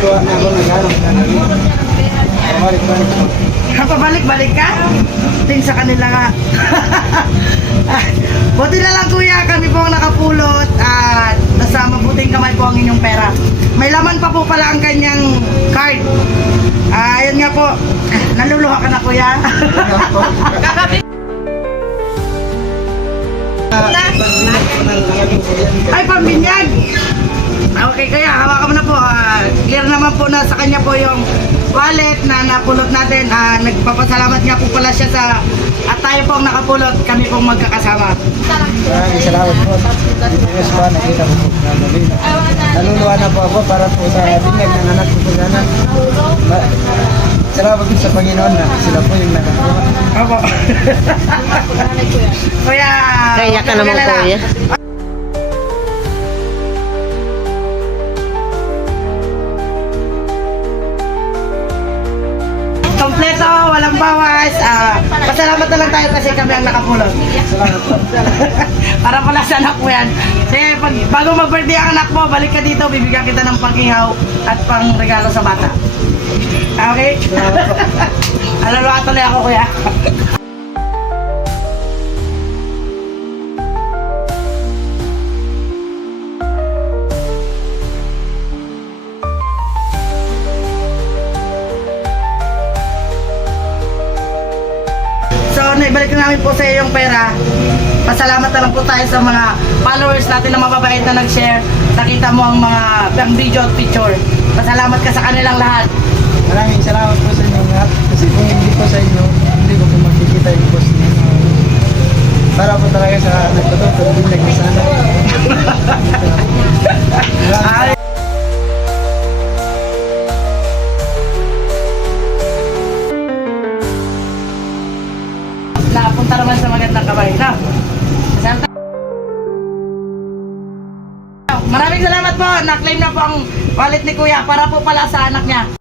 Naluluwa na ako nag-aarap na Balik-balik po. Kapabalik-balik ka? Ting sa kanila nga. Buti na lang kuya, kami po ang nakapulot at nasa mabuting kamay po ang inyong pera. May laman pa po pala ang kanyang card. Ayun nga po. Naluluha ka na kuya. Ay, pambinyag! Okay, kaya hawakan mo na po. Clear naman po na sa kanya po yung wallet na napulot natin. Nagpapasalamat nga po pala siya sa at tayo po ang nakapulot. Kami pong magkakasama. Maraming salamat po. Diyos po, nakita ko po na muli. Naluluwa na po ako para po sa binyag ng anak ko po sana. Salamat po sa Panginoon na sila po yung nakakuha. Opo. Kuya, Kaya ka naman kuya. kompleto, walang bawas. Pasalamat na lang tayo kasi kami ang nakapulot. Salamat po. Para pala sa anak mo yan. Kasi bago mag-birthday ang anak mo, balik ka dito, bibigyan kita ng pang-ihaw at pang-regalo sa bata. Okay? Salamat po. Alalawa tuloy ako kuya. So, naibalik na namin po sa iyo yung pera. Pasalamat na lang po tayo sa mga followers natin na mababait na nag-share. Nakita mo ang video at picture. Pasalamat ka sa kanilang lahat. Maraming salamat po sa inyo lahat. Kasi kung hindi po sa inyo, hindi ko po makikita yung post niyo. Para po talaga sa nagtutulog, binyag na sana. Ay. Napunta naman sa magandang kamay na. Maraming salamat po. Na-claim na po ang wallet ni Kuya para po pala sa anak niya.